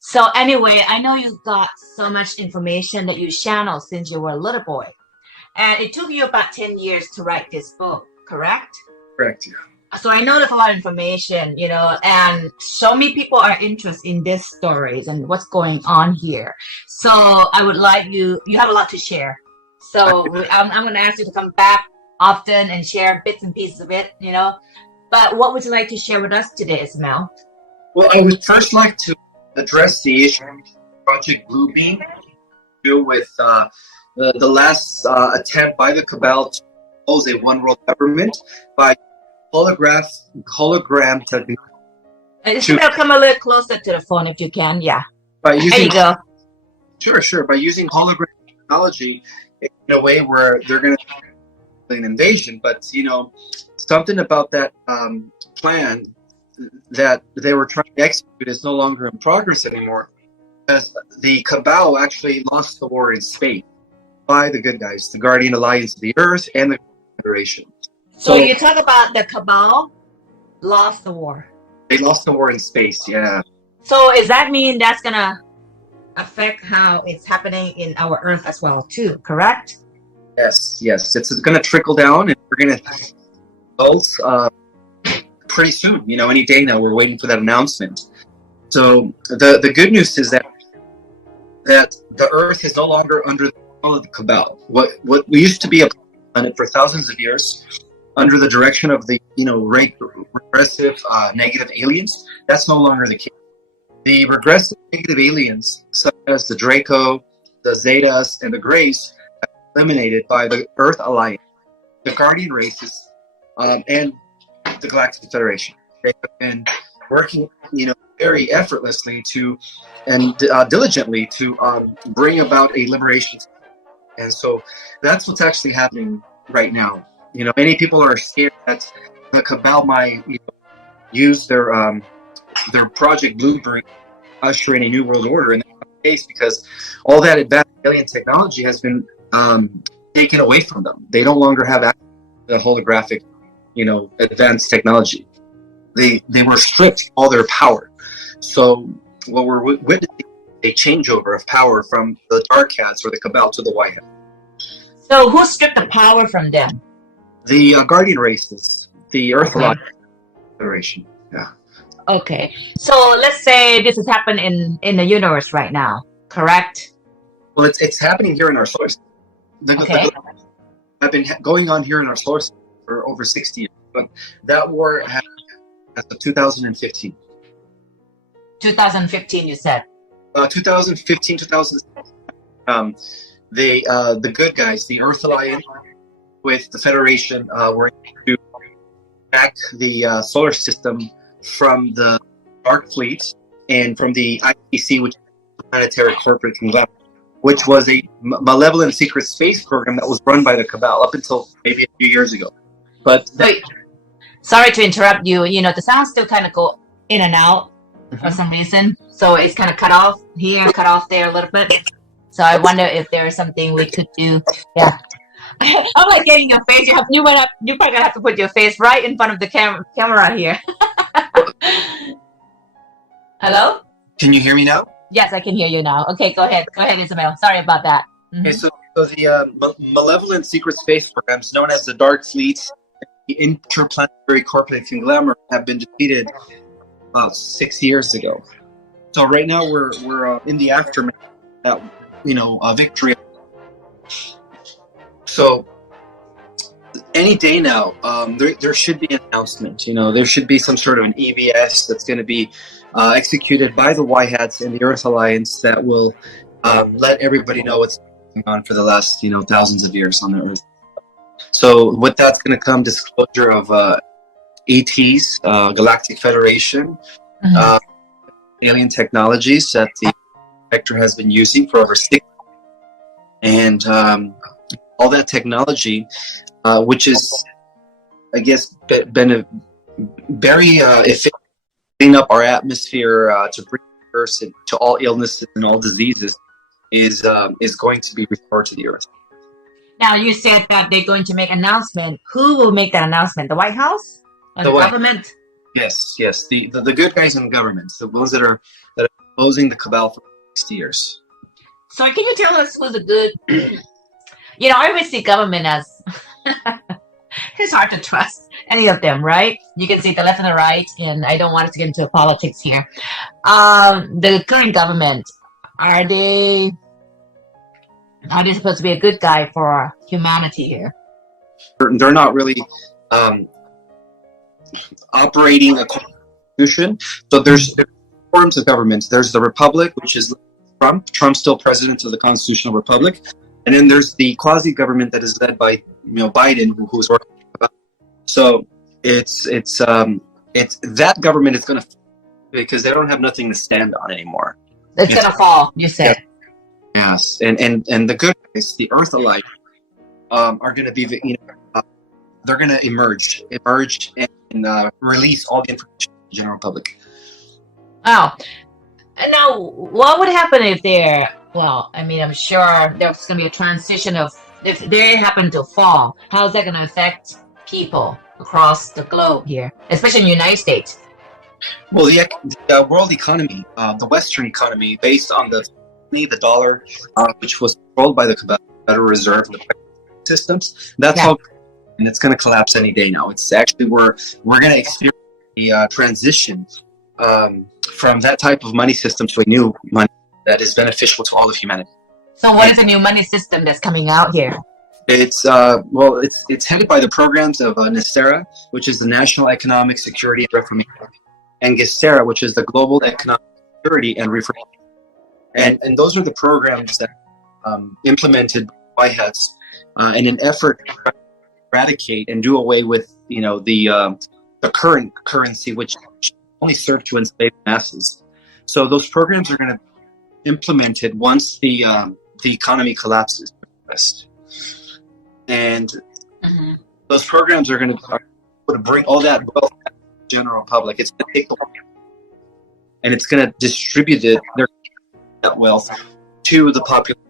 So anyway, I know you got so much information that you channeled since you were a little boy. And it took you about 10 years to write this book, correct? Correct. Yeah. So I know there's a lot of information, and so many people are interested in these stories and what's going on here. So I would like you have a lot to share. So I'm going to ask you to come back often and share bits and pieces of it. But what would you like to share with us today, Ismael? Well, I would first like to address the issue of Project Bluebeam, deal with the last attempt by the cabal to impose a one world government by hologram technology. Ismael, come a little closer to the phone if you can. Yeah. By There using you go. Sure. By using hologram technology in a way where they're going to do an invasion, but something about that plan that they were trying to execute is no longer in progress anymore, as the cabal actually lost the war in space by the good guys, the Guardian Alliance of the Earth and the Federation. So you talk about the cabal lost the war. They lost the war in space, yeah. So does that mean that's gonna affect how it's happening in our Earth as well, too? Correct? Yes. It's going to trickle down, and we're going to both pretty soon. Any day now. We're waiting for that announcement. So the good news is that the Earth is no longer under the control of the cabal. What we used to be a planet for thousands of years, under the direction of the regressive negative aliens, that's no longer the case. The regressive negative aliens, such as the Draco, the Zetas, and the Greys, are eliminated by the Earth Alliance, the Guardian races, and the Galactic Federation. They have been working, very effortlessly and diligently to bring about a liberation. And so that's what's actually happening right now. Many people are scared that the cabal might use their Project Blueprint usher in a new world order, and that's not the case, because all that advanced alien technology has been taken away from them. They no longer have access to the holographic, advanced technology. They were stripped all their power. So what we're witnessing is a changeover of power from the Dark Hats or the cabal to the White Hats. So who stripped the power from them? The Guardian races, the Earth Alliance Federation. Yeah. Okay. So let's say this has happened in the universe right now, correct? Well, it's happening here in our solar system. Okay. I've been going on here in our solar system for over 60 years, but that war happened as of 2015. 2015, you said. 2015, 2016. The good guys, the Earth Alliance with the Federation, were to back the solar system from the Dark Fleet and from the IPC, which is the Planetary Corporate Conglomerate, which was a malevolent secret space program that was run by the cabal up until maybe a few years ago. But sorry to interrupt you. The sound still kind of go in and out for some reason. So it's kind of cut off here, cut off there a little bit. So I wonder if there is something we could do. Yeah. I'm like getting your face. You probably gonna have to put your face right in front of the camera here. Hello? Can you hear me now? Yes, I can hear you now. Okay, go ahead, Isabel. Sorry about that. Okay, so the malevolent secret space programs known as the Dark Fleet, the Interplanetary Corporate Conglomerate, have been defeated about 6 years ago. So right now we're in the aftermath of that victory. So any day now, there should be an announcement. There should be some sort of an EBS that's going to be executed by the White Hats and the Earth Alliance that will let everybody know what's going on for the last thousands of years on the Earth. So with that's going to come disclosure of ETs, Galactic Federation, alien technologies that the sector has been using for over 6 years, and all that technology, which is, I guess, been a very efficient clean up our atmosphere to bring person to all illnesses and all diseases, is going to be restored to the Earth. Now, you said that they're going to make an announcement. Who will make that announcement? The White House? Or the government? Yes. The good guys in government, the ones that are closing the cabal for 60 years. So can you tell us who's a good, I always see government as, it's hard to trust any of them, right? You can see the left and the right, and I don't want us to get into politics here. The current government, are they supposed to be a good guy for humanity here? They're not really operating a constitution. So there's forms of government. There's the republic, which is Trump. Trump's still president of the constitutional republic. And then there's the quasi-government that is led by Biden, who's working. So it's that government is going to, because they don't have nothing to stand on anymore. It's going to fall, you said. Yes, and the good guys, the Earth Allied, are going to be, they're going to emerge and release all the information to the general public. Oh, and now what would happen if they're? Well, I mean, I'm sure there's going to be a transition of if they happen to fall. How is that going to affect people across the globe here, especially in the United States? Well, the world economy, the Western economy, based on the dollar, which was controlled by the Federal Reserve and the systems, that's all, and it's going to collapse any day now. It's actually we're going to experience a transition from that type of money system to a new money that is beneficial to all of humanity. So, what is the new money system that's coming out here? It's it's headed by the programs of NESERA, which is the National Economic Security and Reformation, and GESTERA, which is the Global Economic Security and Reformation. And those are the programs that implemented by White Hats in an effort to eradicate and do away with the current currency, which only served to enslave masses. So those programs are going to be implemented once the economy collapses. And those programs are going to bring all that wealth to the general public. It's going to take the and it's going to distribute that wealth to the population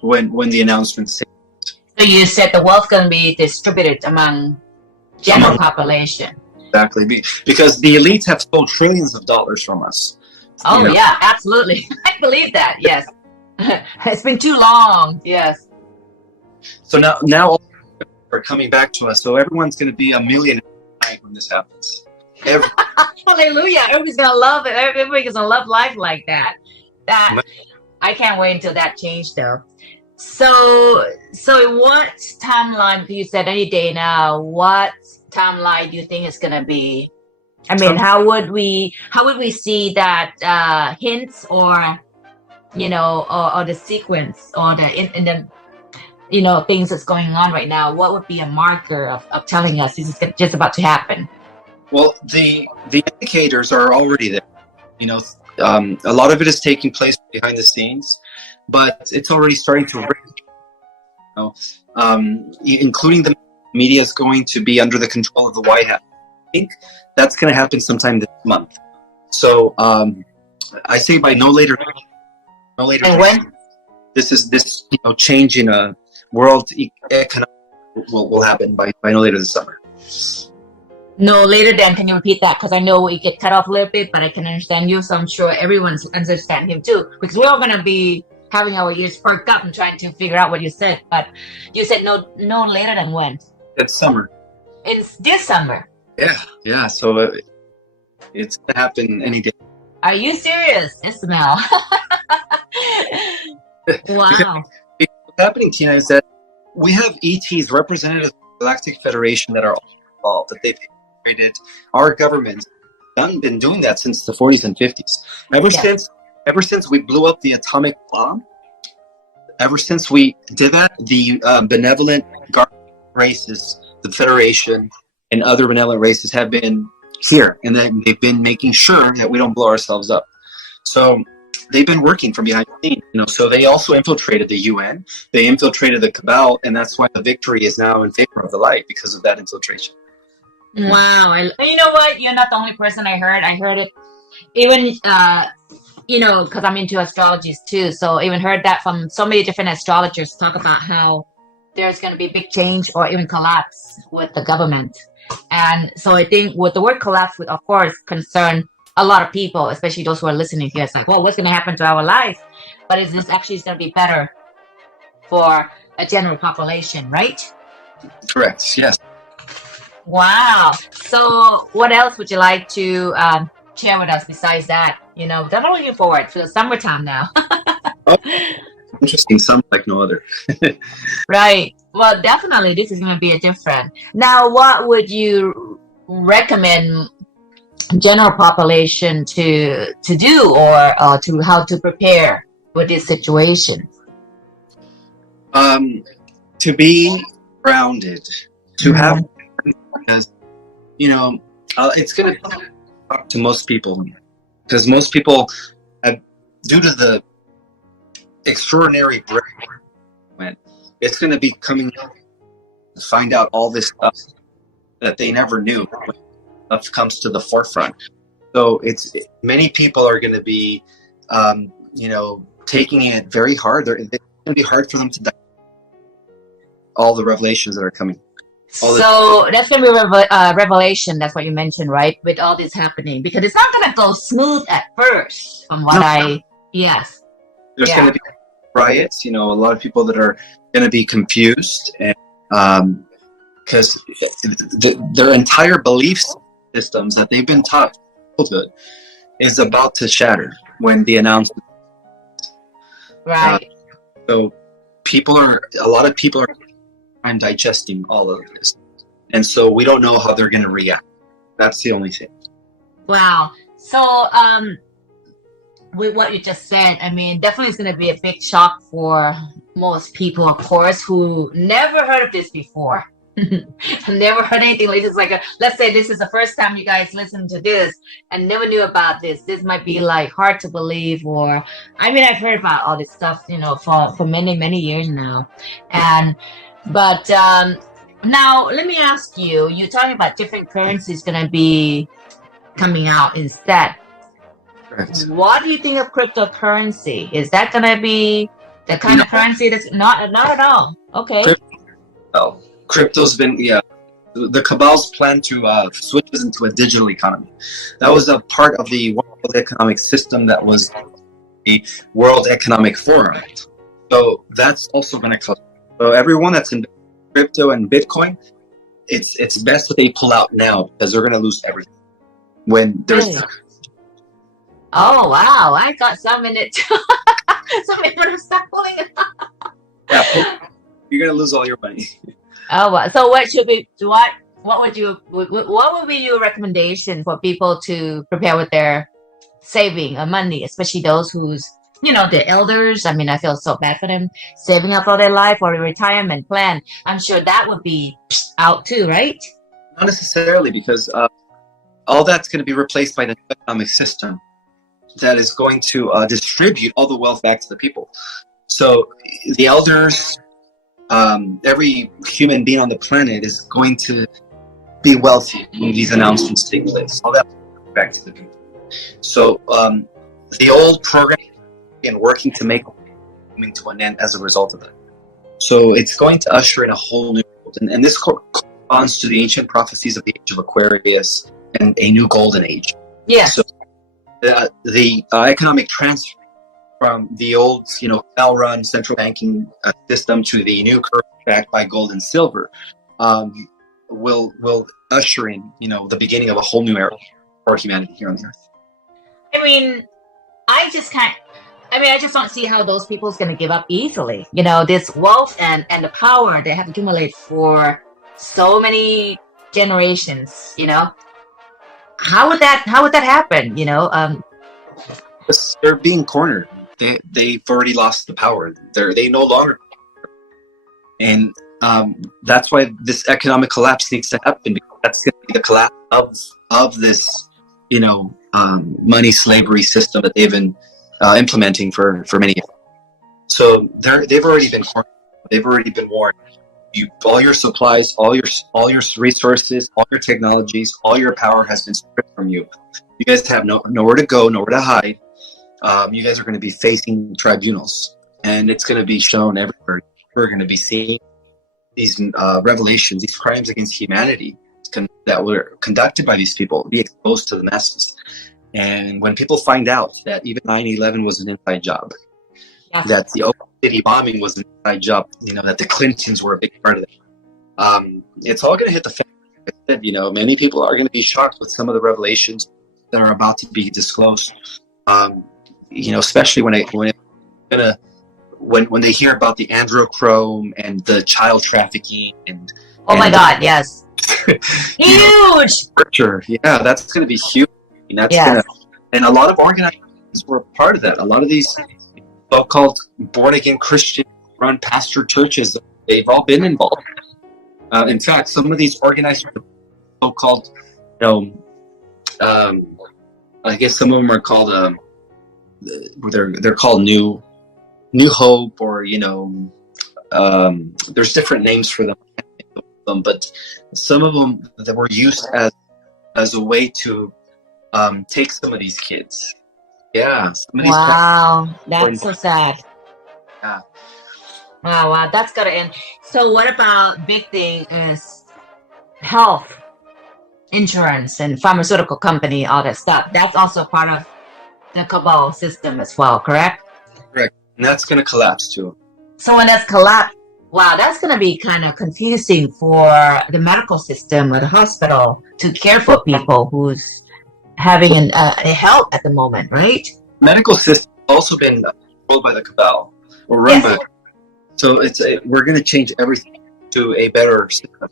when the announcements take. So you said the wealth going to be distributed among general population. Exactly, because the elites have stole trillions of dollars from us. Oh yeah, absolutely. I believe that. Yes, it's been too long. Yes. So now are coming back to us. So everyone's going to be a millionaire when this happens. Hallelujah! Everybody's gonna love it. Everybody's gonna love life like that. I can't wait until that change, though. So what timeline? You said any day now. What timeline do you think is gonna be? I mean, how would we see that hints or or the sequence or in the things that's going on right now? What would be a marker of telling us this is just about to happen? Well, the indicators are already there. A lot of it is taking place behind the scenes, but it's already starting to including the media is going to be under the control of the White House. I think that's going to happen sometime this month. So I say by no later. And when? This change in a world economic will happen by no later this summer. No later than, can you repeat that? Because I know we get cut off a little bit, but I can understand you, so I'm sure everyone's understanding him too. Because we're all going to be having our ears perked up and trying to figure out what you said. But you said no later than when? It's summer. It's this summer. Yeah. So it's going to happen any day. Are you serious, Ismael? Wow. What's happening, Tina, is that we have ETs, representatives of the Galactic Federation, that are involved, that they've created. Our government's been doing that since the 40s and 50s. Ever since we blew up the atomic bomb, ever since we did that, the benevolent races, the Federation, and other benevolent races have been here, and then they've been making sure that we don't blow ourselves up. So they've been working from behind the scenes, So they also infiltrated the UN, they infiltrated the cabal, and that's why the victory is now in favor of the light, because of that infiltration. Wow. You know what? You're not the only person I heard. I heard it even, because I'm into astrologies too. So even heard that from so many different astrologers talk about how there's going to be big change or even collapse with the government. And so I think with the word collapse would, of course, concern a lot of people, especially those who are listening here, it's like, well, what's going to happen to our life? But is this actually going to be better for a general population, right? Correct. Yes. Wow. So what else would you like to share with us besides that? You know, definitely looking forward to the summertime now. Oh, interesting. Some like no other. Right. Well, definitely this is going to be a different. Now, what would you recommend general population to do or to how to prepare for this situation? To be grounded, to have, because it's going to talk to most people, because most people have, due to the extraordinary break, it's going to be coming to find out all this stuff that they never knew when stuff comes to the forefront. So many people are going to be, taking it very hard. It's going to be hard for them to digest all the revelations that are coming. So that's going to be a revelation. That's what you mentioned, right? With all this happening, because it's not going to go smooth at first, from what yes. There's going to be riots. A lot of people that are going to be confused, and because their entire belief systems that they've been taught is about to shatter when the announcement. Right. So a lot of people are digesting all of this, and so we don't know how they're going to react. That's the only thing. Wow. So with what you just said, I mean, definitely it's going to be a big shock for most people, of course, who never heard of this before. Never heard anything like this. Let's say this is the first time you guys listen to this and never knew about this. This might be like hard to believe, or I mean, I've heard about all this stuff, for many years now, but now let me ask you. You're talking about different currencies going to be coming out instead. Correct. What do you think of cryptocurrency? Is that going to be the kind of currency that's not at all? Okay. Crypto's been, the cabal's plan to switch this into a digital economy. That was a part of the World Economic System that was the World Economic Forum. So that's also going to close. So everyone that's in crypto and Bitcoin, it's best that they pull out now, because they're going to lose everything. When there's... Oh, wow. I got some in it. So I'm going to start pulling it out. Yeah, you're going to lose all your money. Oh, wow. So what should we do? What would be your recommendation for people to prepare with their saving of money, especially those who's, the elders? I mean, I feel so bad for them, saving up all their life or a retirement plan. I'm sure that would be out too, right? Not necessarily, because all that's going to be replaced by the economic system that is going to distribute all the wealth back to the people. So the elders, every human being on the planet is going to be wealthy when these announcements take place. All that back to the people. So the old program and working to make coming to an end as a result of that. So it's going to usher in a whole new world. And this corresponds to the ancient prophecies of the age of Aquarius and a new golden age. Yes. So the economic transfer from the old, bell-run central banking system to the new currency backed by gold and silver will usher in, the beginning of a whole new era for humanity here on the earth. I mean, I just don't see how those people's going to give up easily. This wealth and the power they have accumulated for so many generations. How would that happen? They're being cornered. They've already lost the power. They no longer, and that's why this economic collapse needs to happen, because that's going to be the collapse of this, money slavery system that they've been implementing for many years. So they've already been cornered. They've already been warned. All your supplies, all your resources, all your technologies, all your power has been stripped from you. You guys have nowhere to go, nowhere to hide. You guys are going to be facing tribunals, and it's going to be shown everywhere. We're going to be seeing these revelations, these crimes against humanity that were conducted by these people be exposed to the masses. And when people find out that even 9/11 was an inside job, Yeah. that the Oklahoma City bombing was an inside job, that the Clintons were a big part of it, it's all going to hit the fan. Like I said, many people are going to be shocked with some of the revelations that are about to be disclosed. Especially when they hear about the androchrome and the child trafficking and Oh my God, yes. Huge. Sure. Yeah, that's going to be huge. And that's Yes. and a lot of organizations were part of that. A lot of these so-called born-again Christian run pastor churches, they've all been involved. In fact, some of these organized so-called, I guess some of them are called, they're called New Hope, or there's different names for them. But some of them that were used as a way to take some of these kids. Yeah. Wow, that's so sad. Yeah. Wow, that's gotta end. So what about big thing is health insurance and pharmaceutical company, all that stuff? That's also part of the cabal system as well, correct? Correct. And that's going to collapse too. So when that's collapsed, wow, that's going to be kind of confusing for the medical system or the hospital to care for people who's having a health at the moment, right? Medical system has also been controlled by the cabal, or run by. So we're going to change everything to a better system.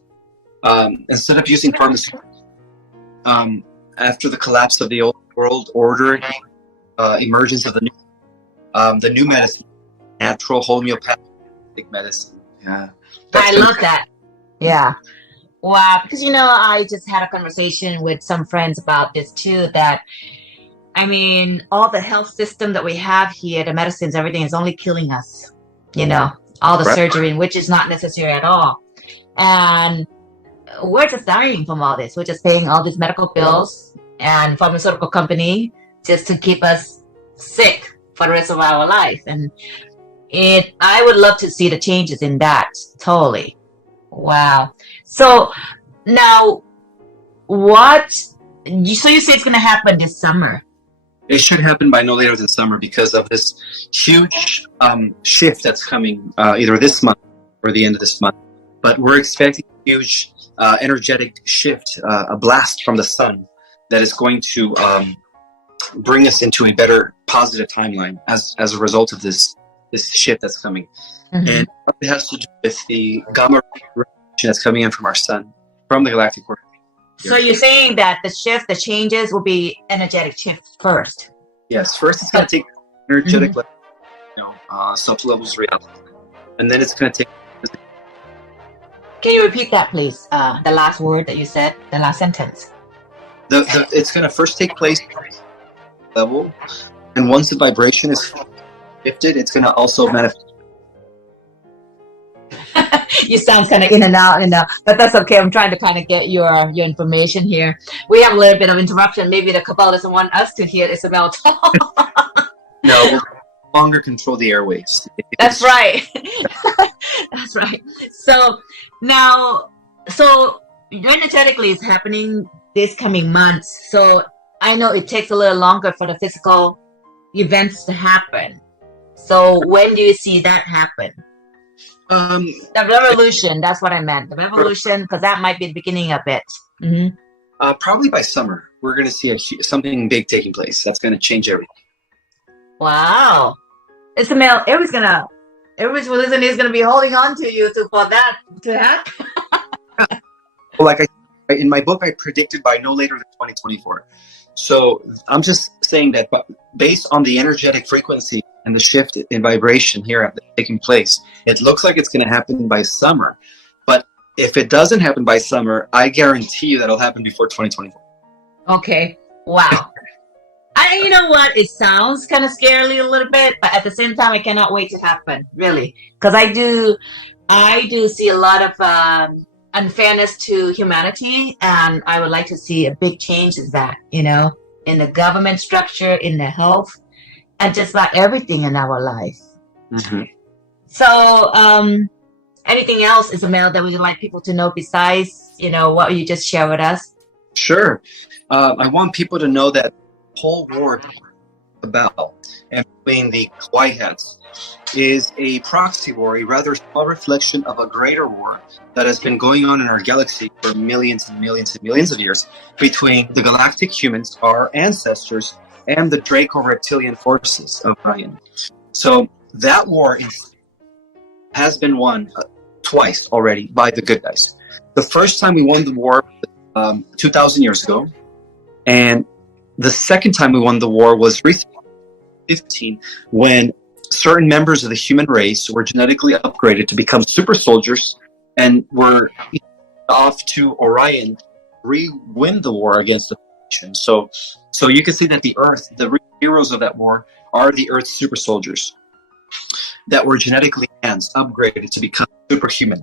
Instead of using pharmaceuticals, after the collapse of the old world order, emergence of the new medicine, natural homeopathic medicine. Yeah, I love that. Yeah. Wow. Because, I just had a conversation with some friends about this too, that, all the health system that we have here, the medicines, everything is only killing us, all the surgery, which is not necessary at all. And we're just dying from all this. We're just paying all these medical bills and pharmaceutical company just to keep us sick for the rest of our life. And I would love to see the changes in that. Totally. Wow. So now so you say it's going to happen this summer? It should happen by no later than summer because of this huge shift that's coming either this month or the end of this month. But we're expecting a huge energetic shift, a blast from the sun that is going to bring us into a better positive timeline as a result of this shift that's coming. Mm-hmm. And it has to do with the gamma radiation that's coming in from our sun, from the galactic world. So you're saying that the changes will be energetic shift first? Yes, first it's going to take energetic, sub-levels of reality, and then it's going to take. Can you repeat that, please? The last word that you said, the last sentence. It's going to first take place level, and once the vibration is shifted, it's going to also manifest. You sound kind of in and out, but that's okay. I'm trying to kind of get your information here. We have a little bit of interruption. Maybe the cabal doesn't want us to hear Ismael talk. No, we'll no longer control the airwaves. That's right. That's right. So now, energetically it's happening this coming months. So I know it takes a little longer for the physical events to happen. So when do you see that happen? The revolution, that's what I meant. The revolution, because that might be the beginning of it. Mm-hmm. Probably by summer, we're going to see something big taking place. That's going to change everything. Wow. Ismael, everyone's listening is going to be holding on to you for that to happen. Well, like in my book, I predicted by no later than 2024. So I'm just saying that based on the energetic frequency and the shift in vibration here taking place, it looks like it's going to happen by summer. But if it doesn't happen by summer, I guarantee you that it'll happen before 2024. Okay. Wow. You know what? It sounds kind of scarily a little bit, but at the same time, I cannot wait to happen, really. Because I do see a lot of unfairness to humanity, and I would like to see a big change in that, in the government structure, in the health, and just about everything in our life. Mm-hmm. So, anything else, Ismael, that we would like people to know besides, what you just shared with us? Sure. I want people to know that whole war about and between the White Hats is a proxy war, a rather small reflection of a greater war that has been going on in our galaxy for millions and millions and millions of years between the galactic humans, our ancestors, and the Draco reptilian forces of Orion. So that war has been won twice already by the good guys. The first time we won the war 2,000 years ago, and the second time we won the war was recently, 15, when certain members of the human race were genetically upgraded to become super soldiers and were off to Orion to re-win the war against the nation. So you can see that the Earth, the real heroes of that war, are the Earth's super soldiers that were genetically enhanced, upgraded to become superhuman.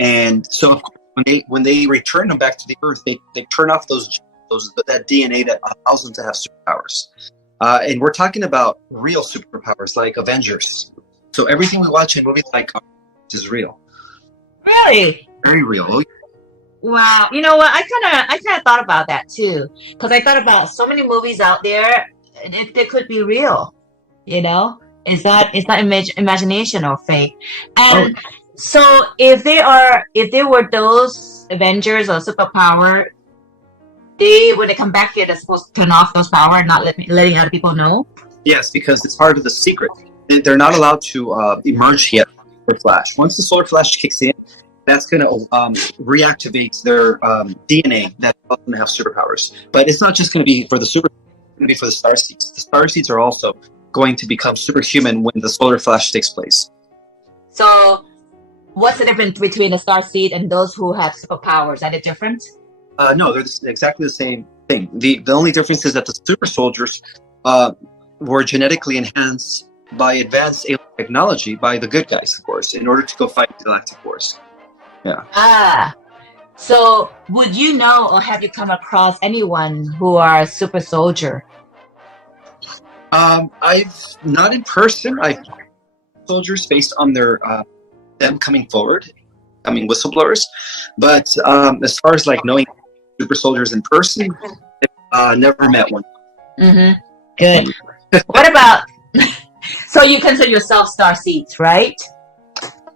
And so, of course, when they return them back to the Earth, they turn off that DNA that allows them to have superpowers. And we're talking about real superpowers like Avengers. So everything we watch in movies like is real. Really? Very real. Oh, Wow. You know what? I kind of thought about that too, because I thought about so many movies out there. They could be real. You know, it's not imagination or fake. And so if they were those Avengers or superpower, when they come back here, they're supposed to turn off those power and not letting other people know? Yes, because it's part of the secret. They're not allowed to emerge yet for Flash. Once the solar flash kicks in, that's going to reactivate their DNA that allows them to have superpowers. But it's not just going to be for the super; it's going to be for the star seeds. The star seeds are also going to become superhuman when the solar flash takes place. So, what's the difference between the star seed and those who have superpowers? Are they different? No, they're exactly the same thing. The only difference is that the super soldiers were genetically enhanced by advanced alien technology by the good guys, of course, in order to go fight the galactic wars. Yeah. So would you know, or have you come across anyone who are a super soldier? I've not in person. I've soldiers based on their them coming forward, coming whistleblowers. But as far as like knowing super soldiers in person, never met one. Mm-hmm. Good. What about? So you consider yourself star seeds, right?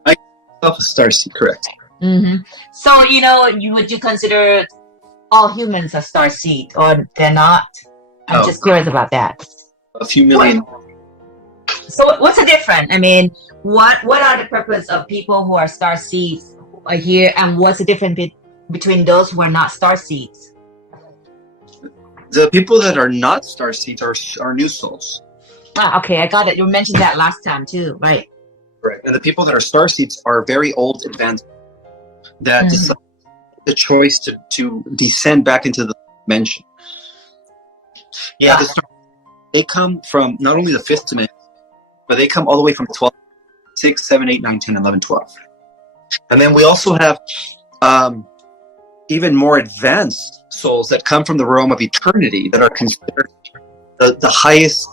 I myself a star seed, correct? Mm-hmm. So would you consider all humans a star seed, or they're not? I'm just curious about that. A few million. So what's the difference? I mean, what are the purpose of people who are star seeds are here, and what's the difference between those who are not star seeds? The people that are not star seeds are new souls. Okay, I got it. You mentioned that last time too, right? Correct. And the people that are star seeds are very old advanced that decide the choice to descend back into the dimension. Yeah, they come from not only the 5th dimension, but they come all the way from 12, 6, 7, 8, 9, 10, 11, 12. And then we also have even more advanced souls that come from the realm of eternity that are considered the highest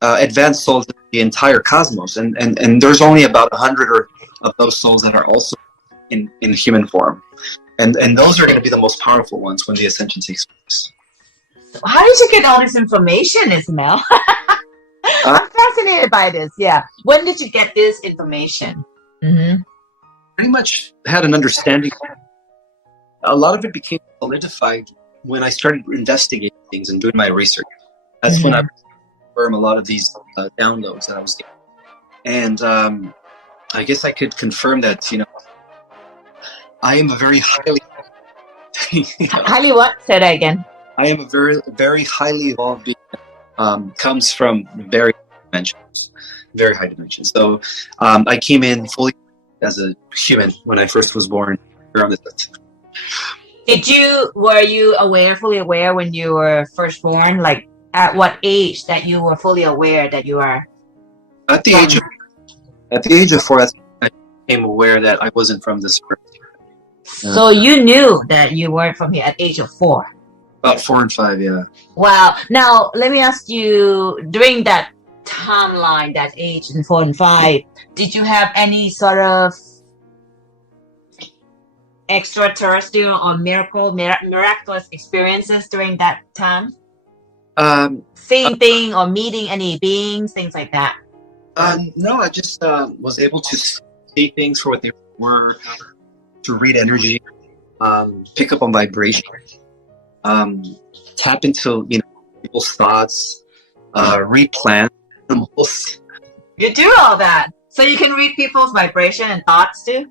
advanced souls in the entire cosmos. And there's only about 100 of those souls that are also in human form. And those are going to be the most powerful ones when the ascension takes place. How did you get all this information, Ismael? I'm fascinated by this. Yeah. When did you get this information? Mm-hmm. Pretty much had an understanding. A lot of it became solidified when I started investigating things and doing my research. That's when I confirmed a lot of these downloads that I was getting. And I guess I could confirm that, I am a very highly... Highly what? Say that again. I am a very, very highly evolved being. Comes from very high dimensions. So I came in fully as a human when I first was born here on this earth. Were you fully aware when you were first born? Like at what age that you were fully aware that you are? At the age of 4, I became aware that I wasn't from this earth. So you knew that you weren't from here at age of 4? About 4 and 5, yeah. Wow. Now, let me ask you, during that timeline, that age in 4 and 5, did you have any sort of extraterrestrial or miraculous experiences during that time? Seeing things or meeting any beings, things like that? No, I just was able to see things for what they were, to read energy, pick up on vibration, tap into people's thoughts, read plants, animals. You do all that. So you can read people's vibration and thoughts too?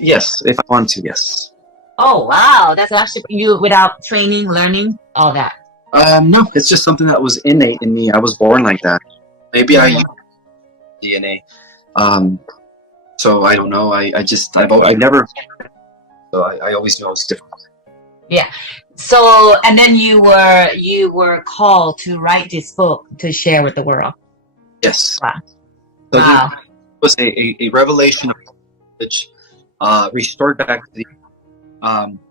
Yes, if I want to, yes. Oh, wow. That's actually you without training, learning, all that. No, it's just something that was innate in me. I was born like that. Maybe I use DNA. So I don't know. I've never. So I always knew I was different. Yeah. So, and then you were called to write this book to share with the world. Yes. Wow. So Wow. this was a revelation of knowledge, restored back to the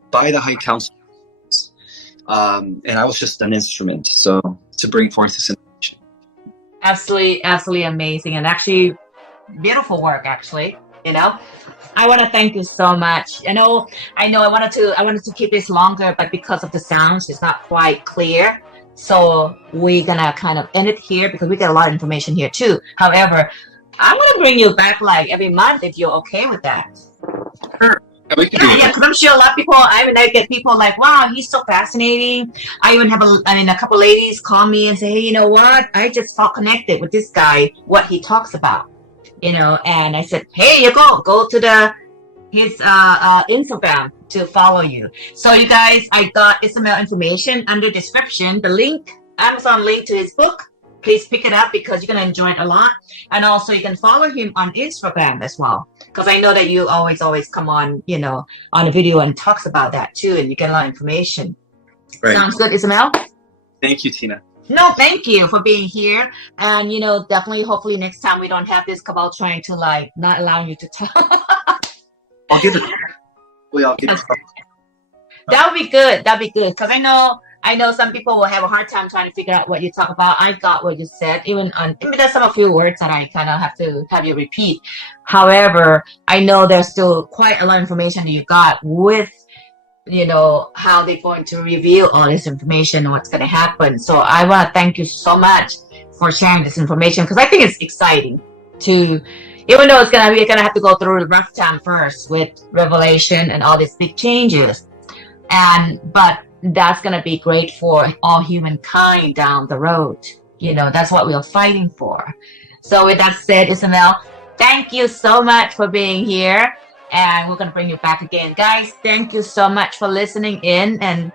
by the High Council, and I was just an instrument. So to bring forth this information. Absolutely, absolutely amazing, and actually beautiful work. Actually, I want to thank you so much. I know. I wanted to keep this longer, but because of the sounds, it's not quite clear. So we're gonna kind of end it here because we get a lot of information here too. However, I'm gonna bring you back like every month if you're okay with that. Sure. We can do Yeah, because I'm sure a lot of people. I get people like, "Wow, he's so fascinating." I even have a couple ladies call me and say, "Hey, you know what? I just felt connected with this guy. What he talks about, And I said, "Hey, you go to his Instagram to follow you." So you guys, I got Ismael information under description. The link, Amazon link to his book. Please pick it up because you're gonna enjoy it a lot. And also you can follow him on Instagram as well. Because I know that you always come on, on a video and talks about that too, and you get a lot of information. Right. Sounds good, Ismael? Thank you, Tina. No, thank you for being here. And, definitely, hopefully next time we don't have this cabal trying to not allowing you to talk. I'll give it. I'll give it. That would be good. That'd be good. Because I know some people will have a hard time trying to figure out what you talk about. I got what you said. Even there's some a few words that I kind of have to have you repeat. However, I know there's still quite a lot of information that you got with, how they're going to reveal all this information and what's going to happen. So I want to thank you so much for sharing this information because I think it's exciting to, even though we're gonna have to go through the rough time first with revelation and all these big changes, but that's going to be great for all humankind down the road. That's what we are fighting for. So with that said, Ismael, thank you so much for being here. And we're going to bring you back again. Guys, thank you so much for listening in. And,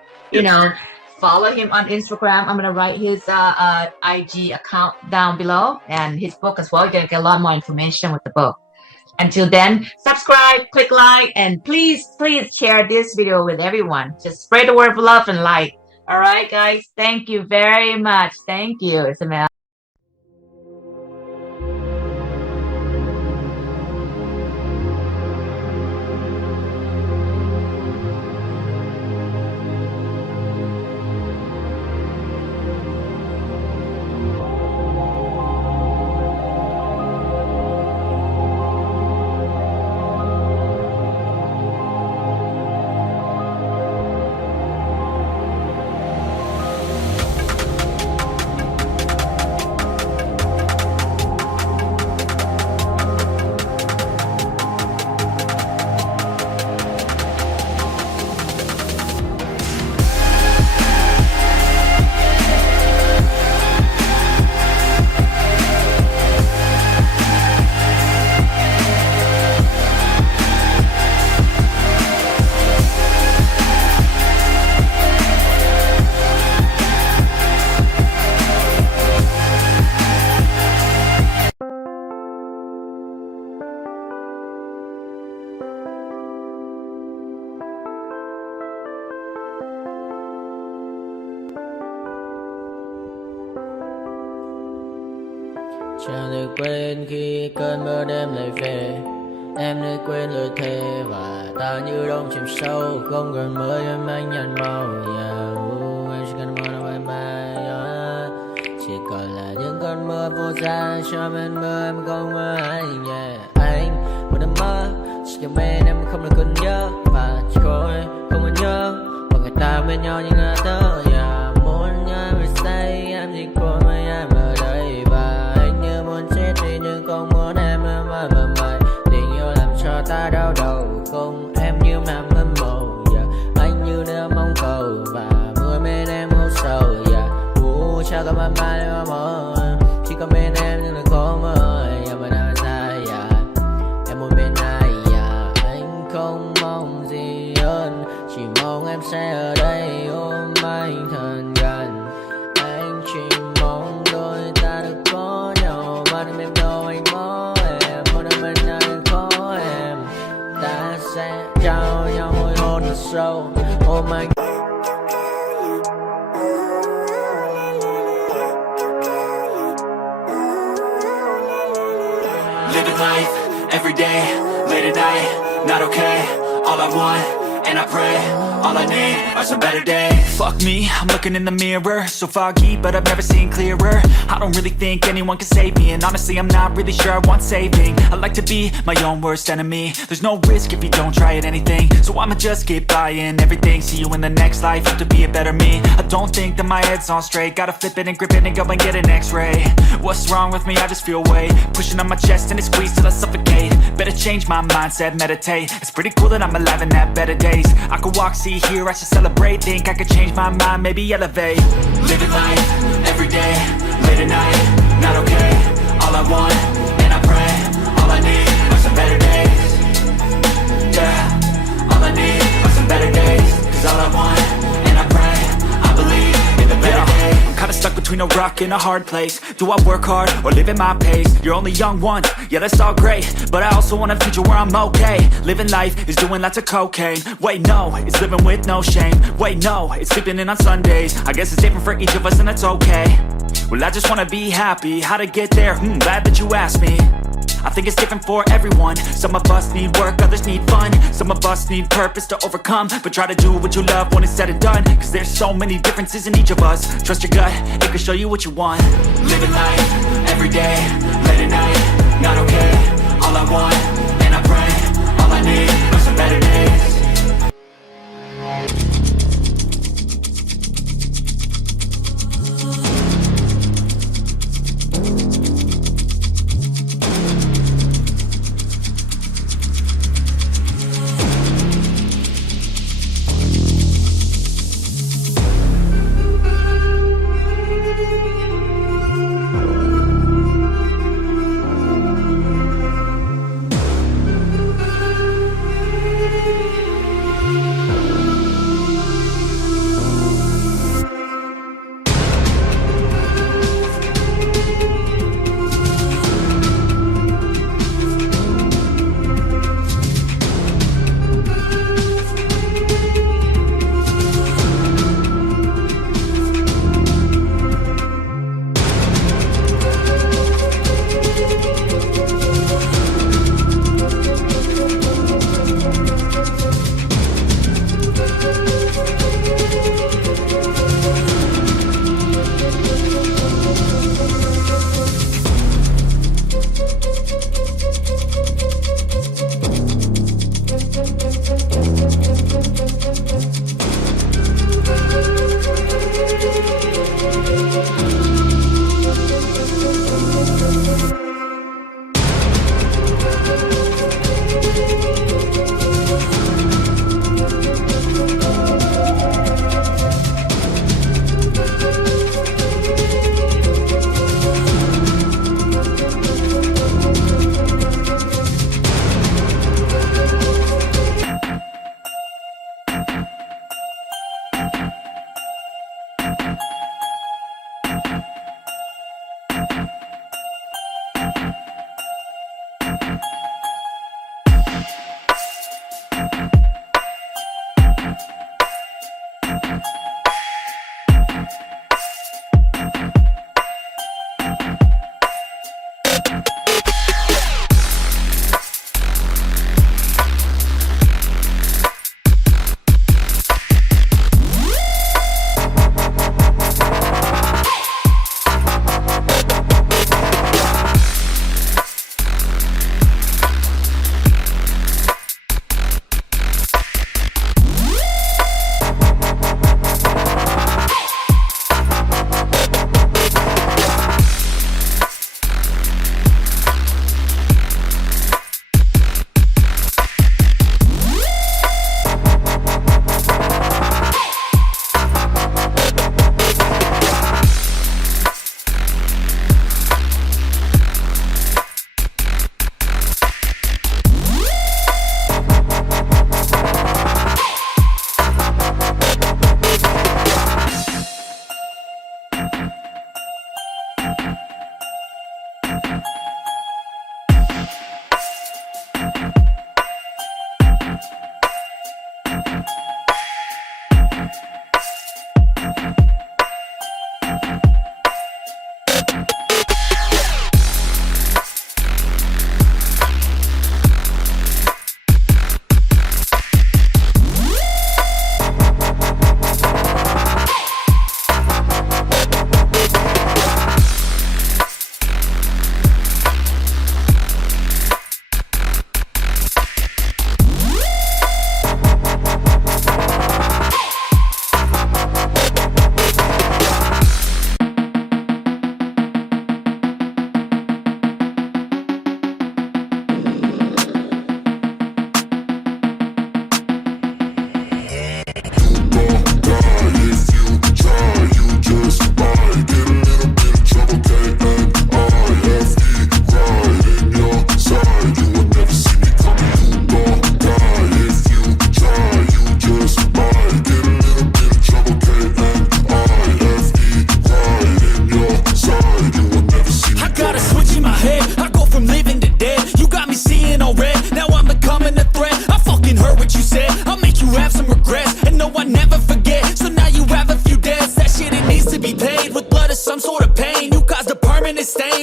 follow him on Instagram. I'm going to write his IG account down below and his book as well. You're going to get a lot more information with the book. Until then, subscribe, click like, and please share this video with everyone. Just spread the word of love and light. All right, guys. Thank you very much. Thank you, Ismael. Chẳng được quên khi cơn mưa đêm lại về. Em đã quên lời thề và ta như đông chìm sâu. Không còn mơ em anh nhạt màu. Em chỉ cần mơ đâu em bay. Chỉ còn là những cơn mơ vô giá. Cho bên mơ em không mơ anh. Anh một đêm mơ chỉ cần bên em không được còn nhớ. Và chỉ khôi không còn nhớ. Và người ta bên nhau như ngã tơ. Muốn nhớ em say. cùng em như mà mơ mộng, anh như đêm mong cầu và mưa bên em vô sầu, chắc có mà mai mà mơ chỉ có bên em nhưng là có mơ, mà đang dài, em muốn bên ai, anh không mong gì hơn, chỉ mong em sẽ ở đây ôm anh thật gần, anh chỉ mong đôi ta được có nhau, mà đừng em đâu anh có em, muốn em bên anh có em, ta sẽ trao nhau môi hôn thật sâu, ôm anh. Living life, every day, late at night, not okay. All I want, and I pray, all I need are some better days. Fuck me, I'm looking in the mirror, so foggy, but I've never seen clearer. I don't really think anyone can save me, and honestly I'm not really sure I want saving. I like to be my own worst enemy. There's no risk if you don't try at anything, so I'ma just keep buying everything. See you in the next life, have to be a better me. I don't think that my head's on straight, gotta flip it and grip it and go and get an x-ray. What's wrong with me? I just feel weight pushing on my chest and it squeezes till I suffocate. Better change my mindset, meditate. It's pretty cool that I'm alive and have better days. I could walk, see, hear, I should celebrate. Think I could change my mind, maybe elevate. Living life, every day, late at night, not okay. All I want, and I pray, all I need are some better days. Yeah, all I need are some better days. Cause all I want, and I pray, I believe in the better days. I'm kinda stuck between a rock and a hard place. Do I work hard or live at my pace? You're only young once, yeah that's all great, but I also want a future where I'm okay. Living life is doing lots of cocaine. Wait no, it's living with no shame. Wait no, it's sleeping in on Sundays. I guess it's different for each of us and that's okay. Well I just wanna be happy, how to get there? Glad that you asked me. I think it's different for everyone. Some of us need work, others need fun. Some of us need purpose to overcome. But try to do what you love when it's said and done. Cause there's so many differences in each of us. Trust your gut, it can show you what you want. Living life, every day, late at night, not okay. All I want, and I pray, all I need are some better days.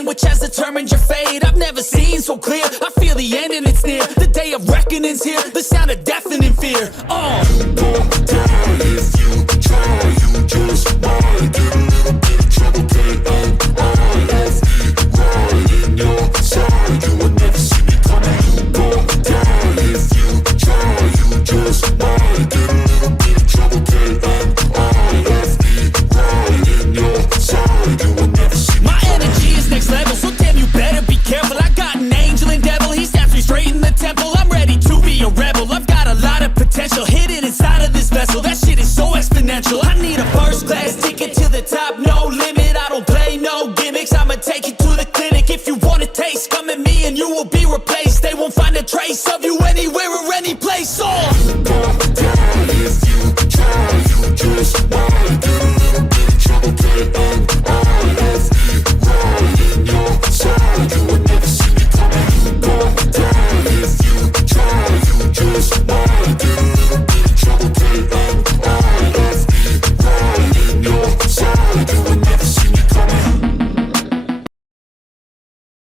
Which has determined your fate. I've never seen so clear. I feel the end and it's near. The day of reckoning's here. The sound of deafening fear. You don't die if you try. You just might get a little bit of trouble. K-N-I-F-E, right in your side. You will never see me coming. You don't die if you try. You just might get a little bit of trouble. K-N-I-F-E, right in your side. You will never see me. My energy is next level, so damn you better be careful. I got an angel and devil, he snaps me straight in the temple. I'm ready to be a rebel, I've got a lot of potential hidden inside of this vessel. That shit is so exponential. I need a first class ticket to the top, no limit. I don't play no gimmicks, I'ma take you to the clinic. If you want a taste, come at me and you will be replaced.